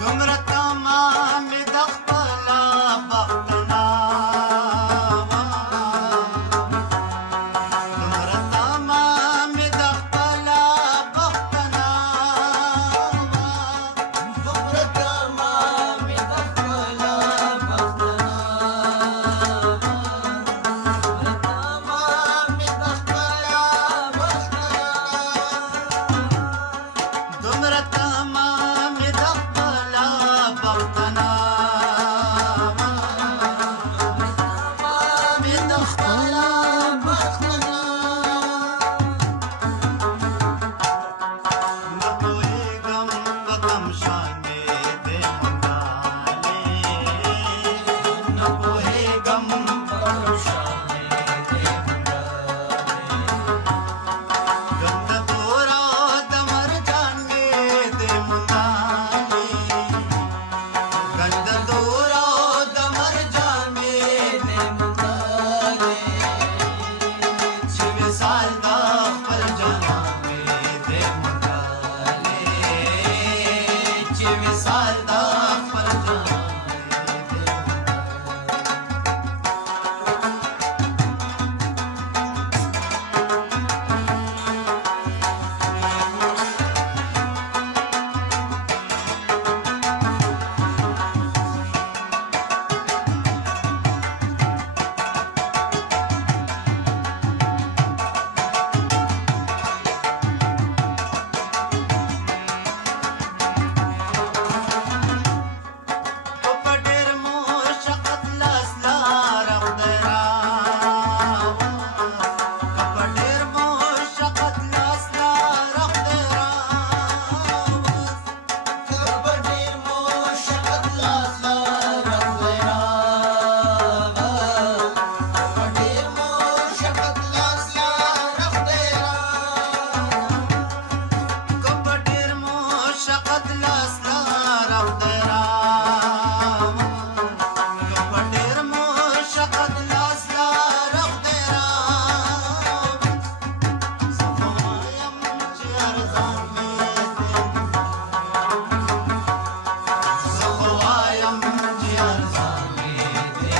دومره تمام د خپله بختنا وه دومره تمام د خپله بختنا وه دومره تمام د خپله بختنا دومره تمام د خپله بختنا دومره تمام د خپله بختنا د خپله بختنا نه پوهېږم په کوم شان مې دې موندلې نه پوهېږم په کوم شان دې ګنده توره د مرجان مې دې موندلې ګنده توره د مرجان مې دې موندلې چې وصال د خپل جانان مې دې موندلې چې وصال د خپل جانان مې دې په ډېر مشقت لاس لاره خدای راوړه په ډېر مشقت لاس لاره خدای راوړه که په ډېر مشقت لاس لاره خدای راوړه په ډېر مشقت لاس لاره خدای راوړه که په ډېر مشقت لاس لاره خدای راوړه که په ډېر مشقت لاس لاره خدای راوړه زه خو وایم چې ارزان مې دی زه خو وایم چې ارزان مې دی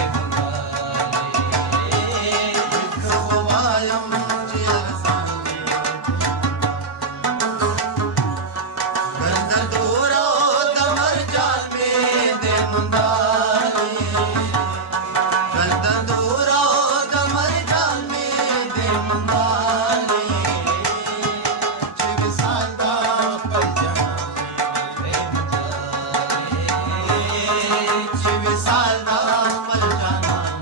زه خو وایم چې ارزان مې دی ګنده توره د مرجان مې دې موندلې ګنده توره د مرجان مې دې موندلې چې وصال د خپل جانان مې دې موندلې چې وصال د خپل جانان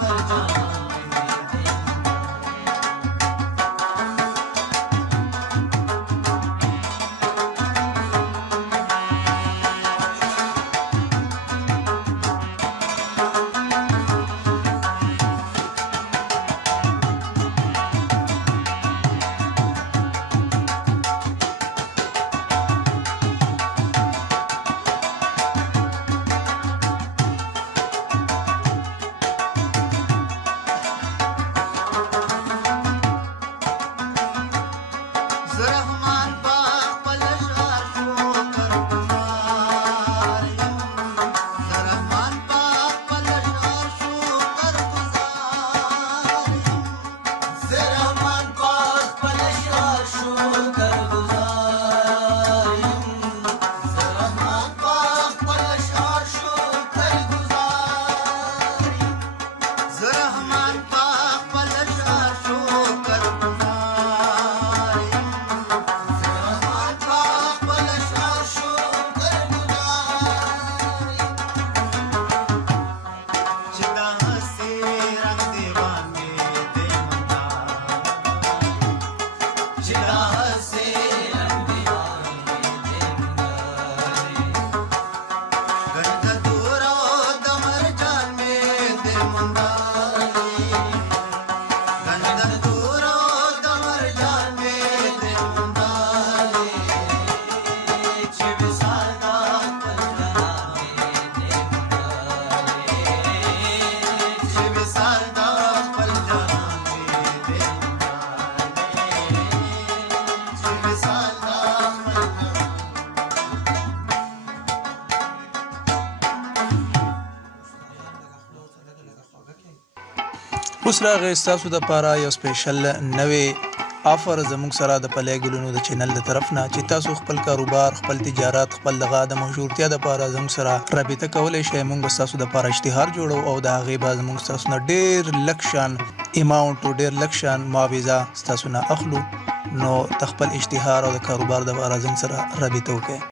مې دې اوس راغی ستاسو دپاره یو سپیشل نوې آفر زموږ سره د پلی ګلونو د چینل د طرف نه چې تاسو خپل کاروبار خپل تجارت خپل دغه د مشهورتیا دپاره زموږ سره رابطه کولی شئ. موږ به ستاسو دپاره اشتهار جوړو او د هغې به زموږ ستاسو نه ډېر لږ شان اماونټ او ډېر لږ شان معاوضه ستاسو نه اخلو. نو د خپل اشتهار او د کاروبار دپاره زموږ سره رابطه وکړئ.